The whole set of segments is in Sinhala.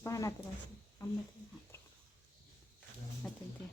Paana terus, kamu terus. Hati-hati.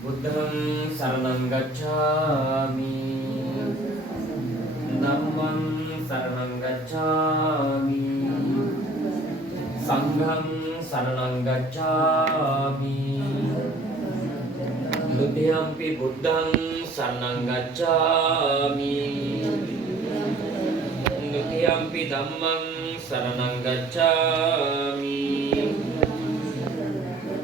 Buddhang saranang gacchami, dhammang saranang gacchami, sanghang saranang gacchami, Dutiyampi buddhang saranang gacchami, Dutiyampi dhammang saranang gacchami,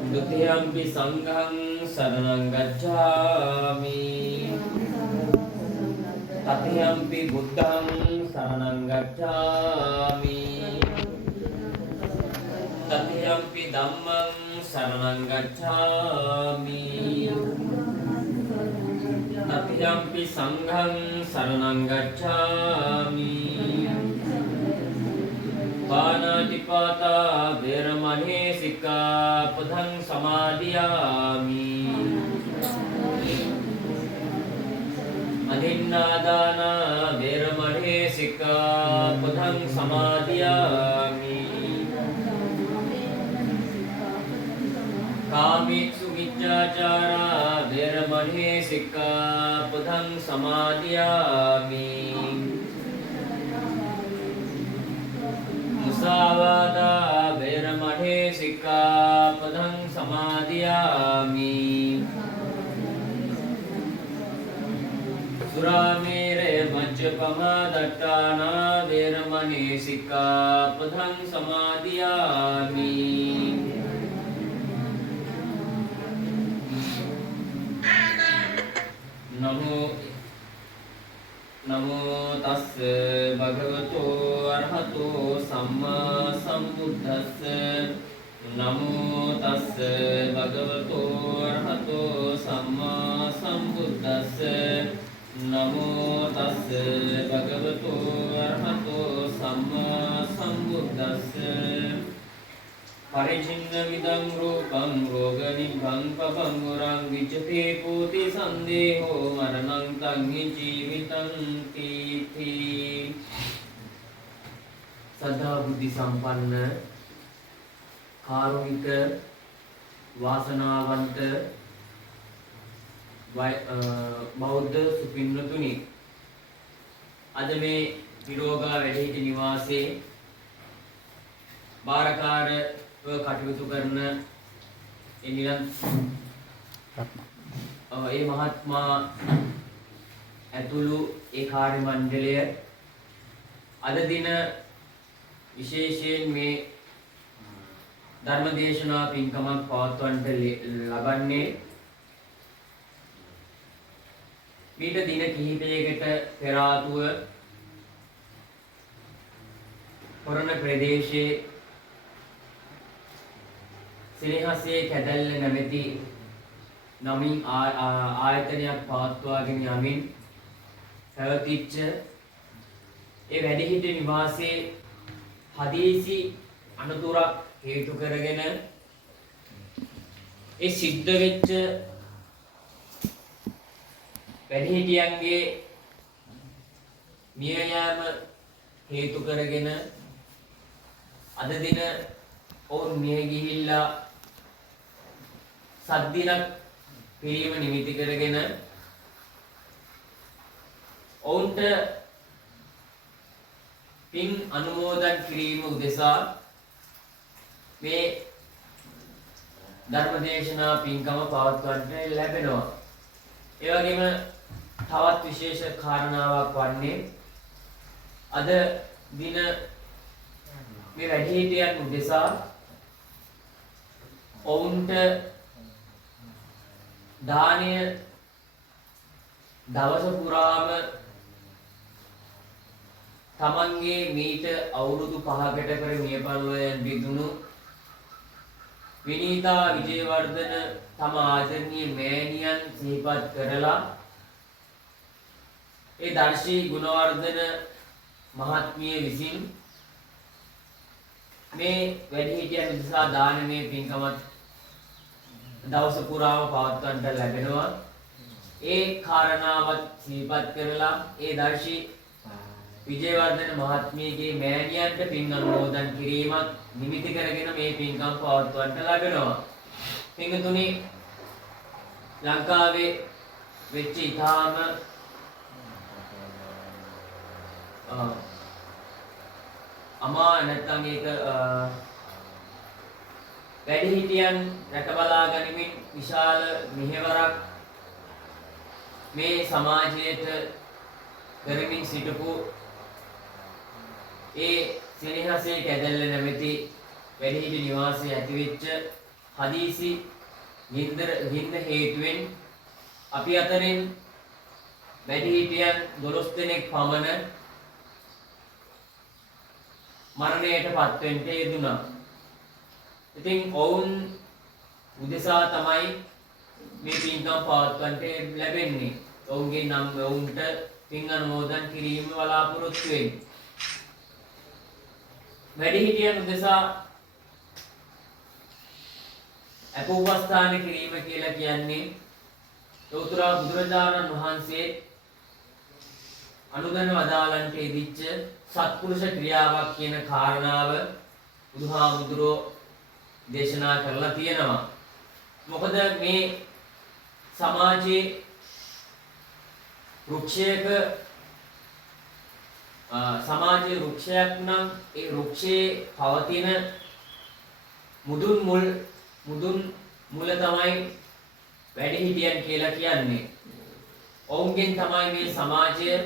Dutiyampi sanghang saranang gacchami, tatiyampi buddhang saranang gacchami, tatiyampi dhammang saranang gacchami, tatiyampi sanghang saranang gacchami. Panatipata veramani sikkhapadang samadhiyami. Adhinnādāna veramani sikkhapadang samadhiyami. Kāmiksu miccācārā veramani sikkhapadang samadhiyami. Musāvādā veramani sikkhapadang samadhiyami. Suramere majjapama dattana veramani sikkhapadang samadhiyami. Namo tassa bhagavato arahato samma sambuddhassa. Namo tassa bhagavato arahato samma sambuddhassa. Namo tassa bhagavato arahato samma sambuddhassa. Parijinna vidam rupam roga nibbang pabangurang vicate puti sandeho maranang tangi jivitan titi. Saddha buddhi sampanna කාරුණික වාසනාවන්ත බෞද්ධ සුපින්නතුනි, අද මේ පිරෝගා වැඩිහිටි නිවාසයේ බාරකාරව කටයුතු කරන ඒ මහත්මා ඇතුළු ඒ කාර්ය මණ්ඩලය අද දින විශේෂයෙන් මේ ධර්මදේශනා පින්කමක් පවත්වන්නට ලබන්නේ මීට දින කිහිපයකට පෙර ආතුව කොරණ ප්‍රදේශයේ සෙනෙහසේ කැදැල්ල නැමැති නමින් ආයතනයක් පවත්වාගෙන යමින් පැවතිච්ච ඒ වැඩිහිටි නිවාසයේ හදිසි අනතුරක් හේතු කරගෙන ඒ සිද්ධ වෙච්ච වැඩිහිටියන්ගේ මිය යාම හේතු කරගෙන අද දින ඔවුන් මිය ගිහිල්ලා සද්දිනක් පිරීම නිමිති කරගෙන ඔවුන්ට පින් අනුමෝදන් කිරීම උදෙසා මේ ධර්මදේශනා පින්කම පවත්වන්නට ලැබෙනවා. ඒ වගේම තවත් විශේෂ කාරණාවක් වන්නේ අද දින මේ වැඩිහිටියන් උදෙසා ඔවුන්ට දානය දවස පුරාම තමන්ගේ මීට අවුරුදු 5කට පෙර මිය පරලොව බිඳුණු විනීතා විජේවර්ධන තම ආදරණීය මෑණියන් සිහිපත් කරලා ඒ දර්ශී ගුණවර්ධන මහත්මිය විසින් මේ වැඩිහිටියන් උදෙසා දානමය පින්කමක් දවස පුරාම පවත්වන්නට ලැබෙනවා. ඒ කාරණාවත් සිහිපත් කරලා ඒ දර්ශී විජේවර්ධන මහත්මියගේ මෑණියන්ට පින් අනුමෝදන් කිරීමත් නිමිති කරගෙන මේ පින්කම් පවත්වන්නට ලැබෙනවා. පින්තුනි ලංකාවේ වෙච්ච ඉතාම අමා නැත්නම් ඒක වැඩිහිටියන් රැකබලා ගනිමින් විශාල මෙහෙවරක් මේ සමාජයට කරමින් සිටපු ඒ සෙනෙහසේ කැදැල්ල නැමැති වැඩිහිටි නිවාසයේ ඇතිවෙච්ච හදිසි හිඳ හේතුවෙන් අපි අතරින් වැඩිහිටියන් 12 දෙනෙක් පමණ මරණයට පත්වෙන්න යෙදුණා. ඉතින් ඔවුන් උදෙසා තමයි මේ පින්කම් පවත්වන්නට ලැබෙන්නේ. ඔවුන්ගේ නම් ඔවුන්ට පින් අනුමෝදන් කිරීම බලාපොරොත්තු වෙන්නේ. වැඩිහිටියන් උදෙසා අපෝපස්ථාන කිරීම කියලා කියන්නේ ලෝතර බුදුරජාණන් වහන්සේ අනුදැන වදාළන්ට ඉදිච්ච සත්පුරුෂ ක්‍රියාවක් කියන කාරණාව බුදුහාමුදුරෝ දේශනා කරලා තියෙනවා. මොකද මේ සමාජයේ වෘක්ෂයක සමාජයේ වෘක්ෂයක් නම් ඒ වෘක්ෂයේ පවතින මුදුන් මුල තමයි වැඩිහිටියන් කියලා කියන්නේ. ඔවුන්ගෙන් තමයි මේ සමාජය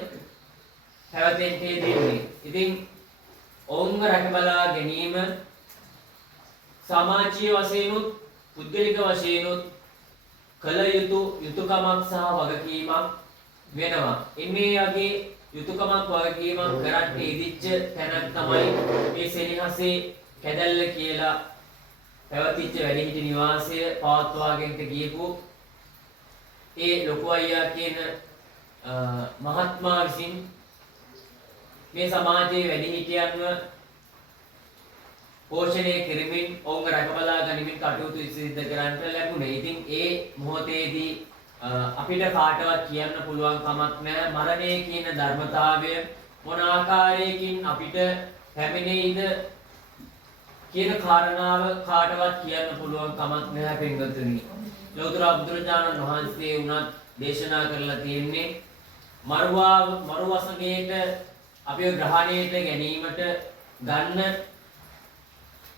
පැවතෙන්න දෙන්නේ. ඉතින් ඔවුන්ව රැකබලා ගැනීම සමාජීය වශයෙන්ුත් පුද්ගලික වශයෙන්ුත් කළ යුතු යුතුයකමක් සහ වගකීමක් වෙනවා. මේ වගේ යුතුයකමක් වගකීමක් කරන්න ඉදිච්ච තැනක් තමයි මේ සෙනෙහසේ කැදැල්ල කියලා පැවතිච්ච වැඩිහිටි නිවාසය පවත්වාගෙන ගියපු ඒ ලොකු අයියා කියන මහත්මයා විසින් මේ සමාජයේ වැඩිහිටියන්ව පෝෂණය කරමින් ඔවුන්ව රැකබලා ගනිමින් කටයුතු සිදු කරන්නට ලැබුණේ. ඉතින් ඒ මොහොතේදී අපිට කාටවත් කියන්න පුළුවන් කමක් නැහැ මරණය කියන ධර්මතාවය මොන ආකාරයකින් අපිට පැමිණෙයිද කියන කාරණාව කාටවත් කියන්න පුළුවන් කමක් නැහැ පින්වත්නි. ලෝතර බුදුරජාණන් වහන්සේ උනත් දේශනා කරලා තියෙන්නේ මරු වසඟයට අපිව ග්‍රහණයට ගැනීමට ගන්න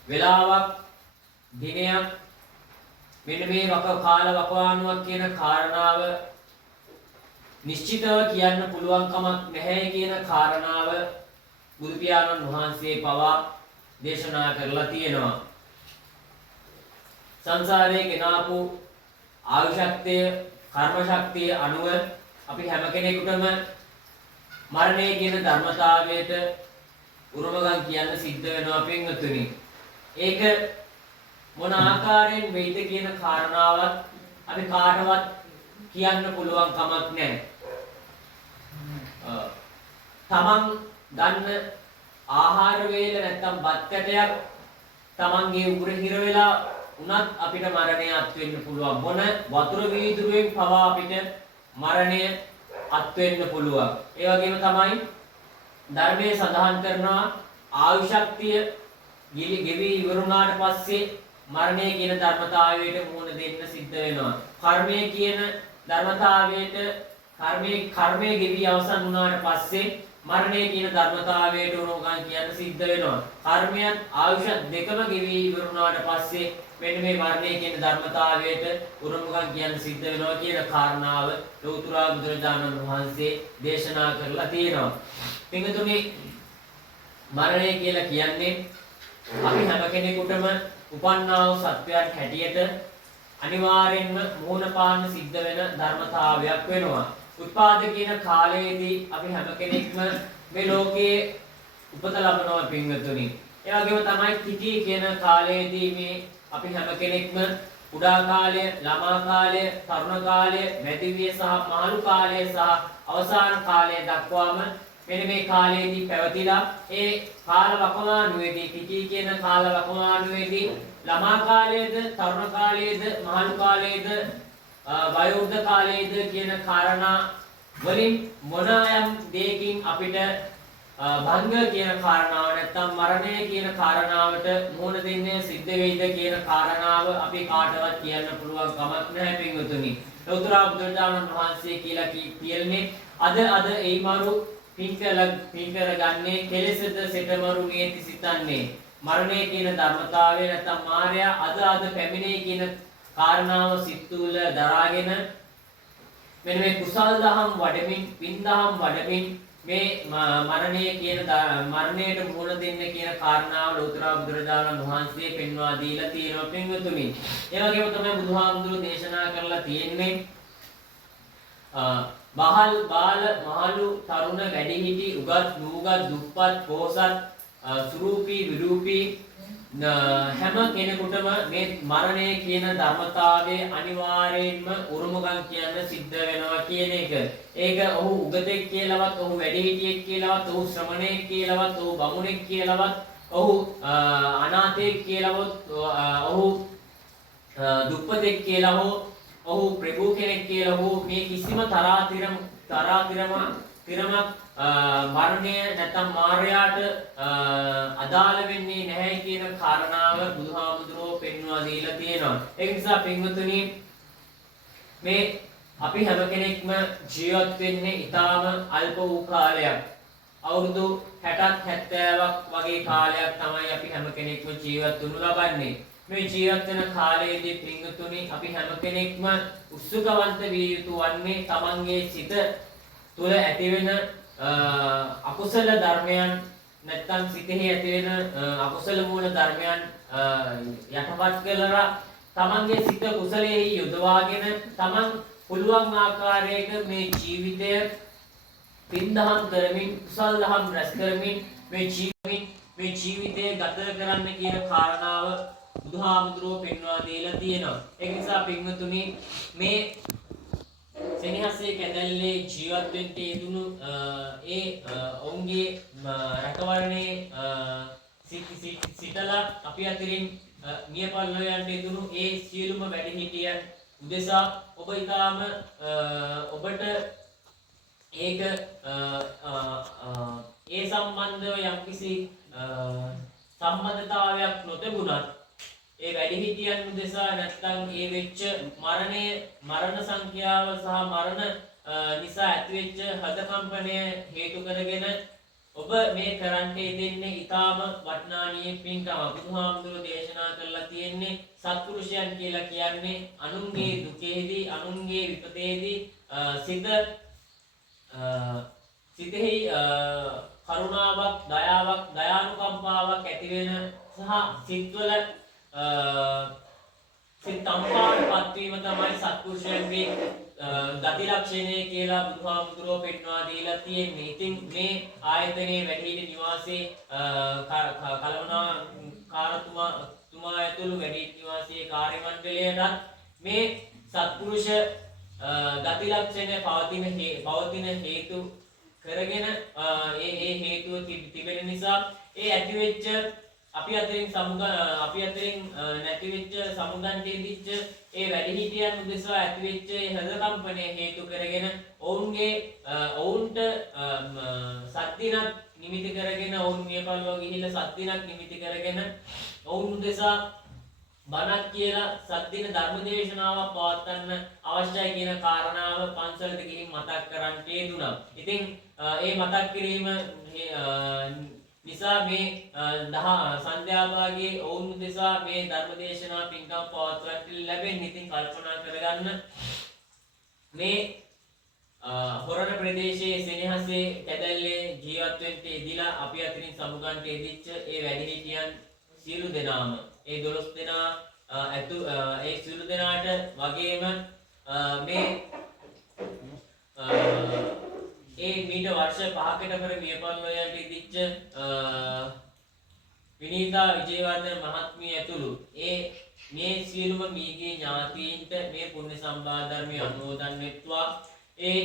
වෙලාවක් දිනයක් මෙන්න මේ කාල වකවානුවක් කියන කාරණාව නිශ්චිතව කියන්න පුළුවන් කමක් නැහැ කියන කාරණාව බුදු පියාණන් වහන්සේ පවා දේශනා කරලා තියෙනවා. සංසාරයේ ගෙනාපු ආයු ශක්තිය, කර්ම ශක්තිය අනුව අපි හැම කෙනෙකුටම මරණය කියන ධර්මතාවයට උරුමගම් කියන්න සිද්ධ වෙනවා පින්වතුනි. ඒක මොන ආකාරයෙන් වෙයිද කියන කාරණාවත් අපි කාටවත් කියන්න පුළුවන් කමක් නැහැ. තමන් ගන්න ආහාර වේල නැත්තම් බත් කැටයක් තමන්ගේ උගුර හිර වෙලා උනත් අපිට මරණය අත් වෙන්න පුළුවන්. මොන වතුර වීදුරුවෙන් පවා අපිට මරණය අත් වෙන්න පුළුවන්. ඒ වගේම තමයි ධර්මයේ සඳහන් කරනවා ආයු ශක්තිය ගෙවි ඉවරුණාට පස්සේ මරණය කියන ධර්මතාවයට මුහුණ දෙන්න සිද්ධ වෙනවා. කර්මය කියන ධර්මතාවයට කර්මය ගෙවි අවසන් වුණාට පස්සේ මරණය කියන ධර්මතාවයට උරුමකම් කියන්න සිද්ධ වෙනවා. කර්මයත් ආයුෂත් දෙකම ගෙවි ඉවරුණාට පස්සේ මෙන්න මේ මරණය කියන ධර්මතාවයට උරුමකම් කියන්න සිද්ධ වෙනවා කියන කාරණාව ලෞතර බුදුරජාණන් වහන්සේ දේශනා කරලා තියෙනවා. පින්තුනි මරණය කියලා කියන්නේ අපි හැම කෙනෙකුටම උපන්නා වූ සත්වයන් හැටියට අනිවාර්යෙන්ම මුහුණ පාන්න සිද්ධ වෙන ධර්මතාවයක් වෙනවා. උත්පාද කියන කාලයේදී අපි හැම කෙනෙක්ම මේ ලෝකයේ උපත ලබනවා පින්වතුනි. ඒ වගේම තමයි කිටි කියන කාලයේදී මේ අපි හැම කෙනෙක්ම කුඩා කාලය, ළමා කාලය, තරුණ කාලය, මැදිවිය සහ මහලු කාලය සහ අවසාන කාලය දක්වාම මෙන්න මේ කාලයේදී පැවතිලා ඒ කාල වකවානුවේදී කිටි කියන කාල වකවානුවේදී ළමා කාලයේද, තරුණ කාලයේද, මහලු කාලයේද, වයෝවෘද්ධ කාලයේද කියන කාරණා වලින් මොන යම් දෙයකින් අපිට භංග කියන කාරණාව නැත්නම් මරණය කියන කාරණාවට මුහුණ දෙන්නේ සිද්ධ වෙයිද කියන කාරණාව අපි කාටවත් කියන්න පුළුවන් කමක් නැහැ පින්වතුනි. ලෞතර බුදුරජාණන් වහන්සේ කියලා කියන්නේ අද ඒ මරු පින්කර ගන්නේ කෙලෙසද සෙටමරු නියති සිතන්නේ. මරණය කියන ධර්මතාවය නැත්නම් මායя අද පැමිණේ කියන කාරණාව සිත් තුළ දරාගෙන මෙන්න මේ කුසල් දහම් වඩමින් පින් දහම් වඩමින් මේ මරණය කියන මරණයට මුහුණ දෙන්න කියන කාරණාව ලෞතර බුදුරජාණන් වහන්සේ පෙන්වා දීලා තියෙනවා පින්වතුනි. ඒ වගේම තමයි බුදුහාමුදුරු දේශනා කරලා තියෙන්නේ බාල මහලු තරුණ වැඩිහිටි උගත් නූගත් දුප්පත් පොහොසත් සුරූපී විරූපී හැම කෙනෙකුටම මේ මරණය කියන ධර්මතාවයේ අනිවාර්යයෙන්ම උරුමකම් කියන්න සිද්ධ වෙනවා කියන එක. ඒක ඔහු උගතෙක් කියලාවත්, ඔහු වැඩිහිටියෙක් කියලාවත්, ඔහු ශ්‍රමණයෙක් කියලාවත්, ඔහු බමුණෙක් කියලාවත්, ඔහු අනාථයෙක් කියලාවත්, ඔහු දුප්පතෙක් කියලා හෝ ඔහු ප්‍රභූ කෙනෙක් කියලා හෝ මේ කිසිම තරමක් මරණය නැත්නම් මාර්යාට අදාළ වෙන්නේ නැහැ කියන කාරණාව බුදුහාමුදුරුවෝ පෙන්වා දීලා තියෙනවා. ඒ නිසා පින්වතුනි මේ අපි හැම කෙනෙක්ම ජීවත් වෙන්නේ ඊටාම අල්ප වූ කාලයක්. අවුරුදු 60ක් 70ක් වගේ කාලයක් තමයි අපි හැම කෙනෙක්ම ජීවත් වුණු ලබන්නේ. මේ ජීවත් වෙන කාලයේදී පින්වතුනි අපි හැම කෙනෙක්ම උත්සුකවන්ත විය යුතු වන්නේ තමන්ගේ සිත තුළ ඇතිවෙන අකුසල ධර්මයන් නැත්නම් සිතෙහි ඇතිවෙන අකුසල මූල ධර්මයන් යටපත් කරලා තමන්ගේ සිත කුසලයේ යොදවාගෙන තමන් පුළුවන් ආකාරයක මේ ජීවිතය පින්දහම් කරමින් කුසල් දහම් රැස් කරමින් මේ ජීවිතය ගත කරන්න කියන කාරණාව බුදුහාමුදුරුවෝ පෙන්වා දීලා තියෙනවා. ඒ නිසා පින්වතුනි මේ සෙනෙහසේ කැදැල්ලේ ජීවත් වෙන්න යෙදුණු ඔවුන්ගේ රැකවරණේ සිටලා අපි අතරින් මිය පරලෝ යන්න යෙදුණු ඒ සියලුම වැඩිහිටියන් උදෙසා ඔබ ඊටාම ඔබට ඒක ඒ සම්බන්ධව යම්කිසි සම්බන්ධතාවයක් නොතිබුණත් ඒ වැඩිහිටියන් උදෙසා නැත්නම් ඒ වෙච්ච මරණ සංඛ්‍යාව සහ මරණ නිසා ඇතිවෙච්ච හදකම්පනය හේතු කරගෙන ඔබ මේ කරන්ට දෙන්නේ ඊටාම වටිනා පින්කම. බුදුහාමුදුරුවෝ දේශනා කරලා තියෙන්නේ සත්පුරුෂයන් කියලා කියන්නේ අනුන්ගේ දුකේදී අනුන්ගේ විපතේදී සිතෙහි කරුණාවක් දයාවක් දයානුකම්පාවක් ඇති වෙන සහ සිත්වල සිත සම්පාදපත් වීම තමයි සත්පුරුෂයන්ගේ ගති ලක්ෂණය කියලා බුදුහාමුදුරුවෝ පෙන්වා දීලා තියෙන්නේ. ඉතින් මේ ආයතනයේ වැඩිහිටි නිවාසයේ කලමනාකාරතුමා ඇතුළු වැඩිහිටි නිවාසයේ කාර්ය මණ්ඩලයටත් මේ සත්පුරුෂ ගති ලක්ෂණ පවතින හේතු කරගෙන ඒ හේතුව තිබෙන නිසා ඒ ඇතිවෙච්ච අපි අතරින් නැතිවෙච්ච සමුගන්ටේදිච්ච ඒ වැඩිහිටියන් උදෙසා ඇතිවෙච්ච හෘදකම්පනය හේතු කරගෙන ඔවුන්ට සත්දිනක් නිමිති කරගෙන ඔවුන් මියපරලෝ ගිහිල්ලා සත්දිනක් නිමිති කරගෙන ඔවුන් උදෙසා බණක් කියලා සත්දින ධර්ම දේශනාවක් පවත්වන්න අවශ්‍යයි කියන කාරණාව පන්සලට ගිහින් මතක් කරන් තේදුණා. ඉතින් ඒ මතක් කිරීම නිසා මේ සන්ධ්‍යාභාගයේ ඔවුන් උදෙසා මේ ධර්ම දේශනා පින්කම් පවත්වන්න ලැබෙන්නේ. ඉතින් කල්පනා කරගන්න මේ හොරණ ප්‍රදේශයේ සෙනෙහසේ කැදැල්ලේ ජීවත් වෙන්න ඉදිලා අපි අතරින් සමුගන්ට ඉදිච්ච ඒ වැඩිහිටියන් සියලු දෙනාම ඒ 12 දෙනා ඒ සියලු දෙනාට වගේම මේ ඒ මීට වර්ෂ 5කට පෙර මියපරලොවට ඉදිච්ච විනීතා විජේවර්ධන මහත්මිය ඇතුළු මේ සියලුම මීගේ ඥාතීන්ට මේ පුණ්‍ය සම්භාර ධර්මය අනුමෝදන් වෙත්වා. ඒ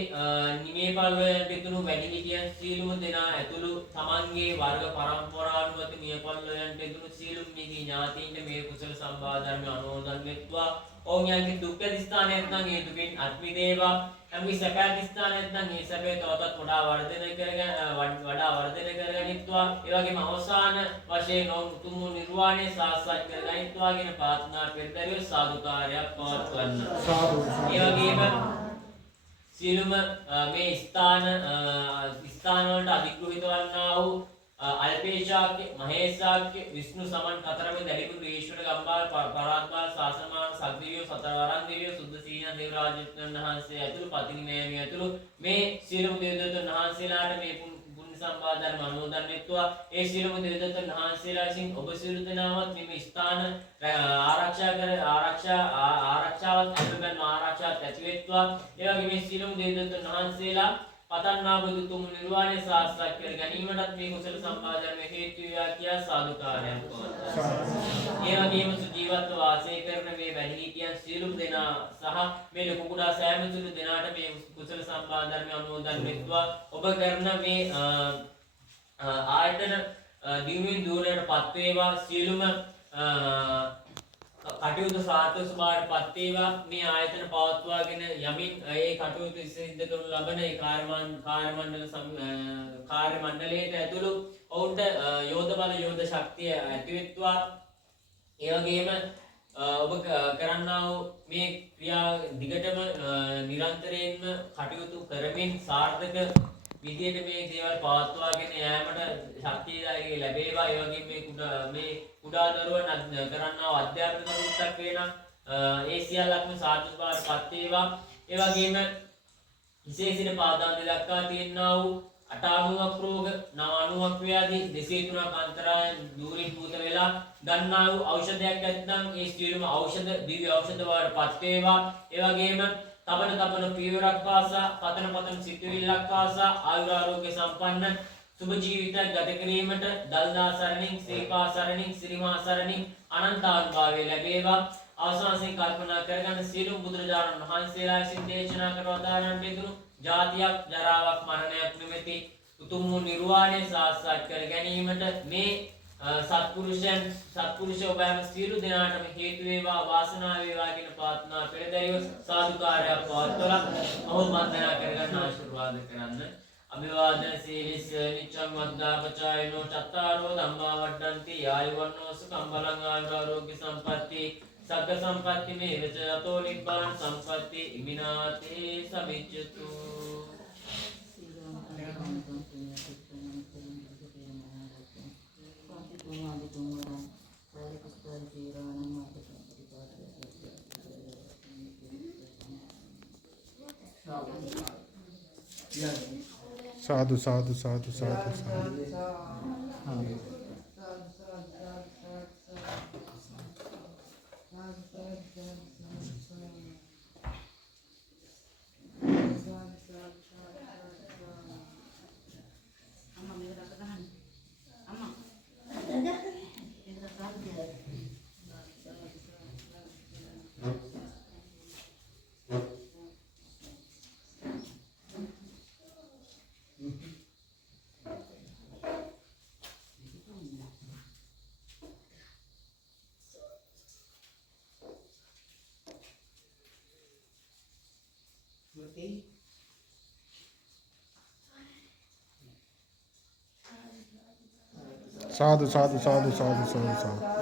නිමේපල්ලොවට ඉතුණු වැඩිහිටියන් සියලුම දෙනා ඇතුළු තමන්ගේ වර්ග පරම්පරානුවත මියපල්ලොවට ඉතුණු සියලුම මීගේ ඥාතීන්ට මේ කුසල සම්භාර ධර්මය අනුමෝදන් වෙත්වා. ඔවුන්ගේ දුක් ස්ථානයක් නම් ඒ දුකින් අත් මිදේවා. අපි සැප ස්ථානයක් නම් ඒ සැපේ තවතත් වඩා වර්ධනය කරගනිත්වා. ඒ වගේම අවසාන වශයෙන් උතුම් නිර්වාණය සාක්ෂාත් කරගනිත්වා කියන ප්‍රාර්ථනා පෙරදරිව සාදුකාරයක් පවත්වන්න. ඒ වගේම සියලුම මේ ස්ථාන වලට අධිග්‍රහිත වන්නා වූ අල්පේශාක්‍ය, මහේශාක්‍ය, විෂ්ණු සමන් කතරම දැලිපුර ඊශ්වර ගම්බාල පරාත්බාල ශාසනමාන සක්දිවියෝ සතරවරන් දෙවියෝ සුද්ධ සීනා දේව රාජ්‍යත්වයන් වහන්සේ ඇතුළු පතිනි මෑණියෝ ඇතුළු මේ සියලුම දේවදූතන් වහන්සේලාට මේ පුණ්‍ය සම්භාර ධර්ම අනුමෝදන් වෙත්වා. ඒ සියලුම දේවදූතන් වහන්සේලා විසින් ඔබ සියලු දෙනාවත් මේ ස්ථාන ආරක්ෂාවත් ඇති වෙත්වා. ඒ වගේ මේ සියලුම දේවදූතන් වහන්සේලා පතන්නා බුදුතුම නිර්වාණය සාක්ෂාත් කර ගැනීමටත් මේ කුසල සම්භාර ධර්ම හේතු වේවා කියා සාදුකාරයක් පවත්වනවා. ඒ වගේම සුජීවත්ව වාසය කරන මේ වැඩිහිටියන් සියලු දෙනා සහ මේ ලොකු කුඩා සෑම සියලු දෙනාට මේ කුසල සම්භාර ධර්ම අනුමෝදන් වෙත්වා. ඔබ කරන මේ ආයතන දිනුවෙන් දුරටපත් වේවා. සියලුම කටයුතු සාර්ථක ස්වභාවයට පත් වේවා. මේ ආයතන පවත්වාගෙන යමින් ඒ කටයුතු සිද්ධ කරනු ලබන ඒ කාර්ය මණ්ඩලයට ඇතුළු ඔවුන්ට යෝධ බල යෝධ ශක්තිය ඇති වෙත්වා. ඒ වගේම ඔබ කරන්නා වූ මේ ක්‍රියා දිගටම නිරන්තරයෙන්ම කටයුතු කරමින් සාර්ථක විදියට මේ දේවල් පවත්වාගෙන යාමට ශක්තිය ලැබේවා. ඒ වගේම මේ කුඩා දරුවන් කරන්නා වූ අධ්‍යාපන කටයුත්තක් වේනම් ඒ සියල්ලක්ම සාර්ථක බවට පත් වේවා. ඒ වගේම විශේෂිත පාදාන්ත දක්වා තියෙනා වූ 890ක් රෝග 990ක් ව්‍යාධි 203ක් අන්තරායන් දුරින් පුත වෙලා ගන්නා වූ ඖෂධයක් නැත්නම් ඒ සියලුම ඖෂධ දිව්‍ය ඖෂධ වලට පත් වේවා. ඒ වගේම තපන පියවරක් පාසා පතන සිතුවිල්ලක් පාසා ආයුර ආරෝග්‍ය සම්පන්න සුභ ජීවිතයක් ගත කිරීමට දල්දා සරණින් සීපා සරණින් සිරිමා සරණින් අනන්තානුභාවය ලැබේවා. අවසානයෙන් කල්පනා කරගන්න සියලුම බුදුරජාණන් වහන්සේලා විසින් දේශනා කර වදාරන්නට යෙදුණු ජාතියක් ජරාවක් මරණයක් නිමැති උතුම් වූ නිර්වාණය සාක්ෂාත් කර ගැනීමට මේ සත්පුරුෂ ඔබම සියලු දෙනාටම හේතු වේවා වාසනාව වේවා කියන ප්‍රාර්ථනා පෙරදරිව සාදුකාරයක් පවත්වලා ඔහොම වන්දනා කරගන්න ආශිර්වාද කරන්න. අභිවාදන සීලිස්ස නිච්ඡං වද්දාපචායනෝ චත්තාරෝ ධම්මා වඩ්ඩಂತಿ ආයුවන්නෝ සුඛං බලං ආරෝග්‍ය සම්පatti සග්ග සම්පatti මේවච අතෝ නිබ්බාන සම්පatti ඉමිනාතේ සමිච්ඡතු. साधु साधु साधु साधु साधु साधु साधु साधु साधु साधु साधु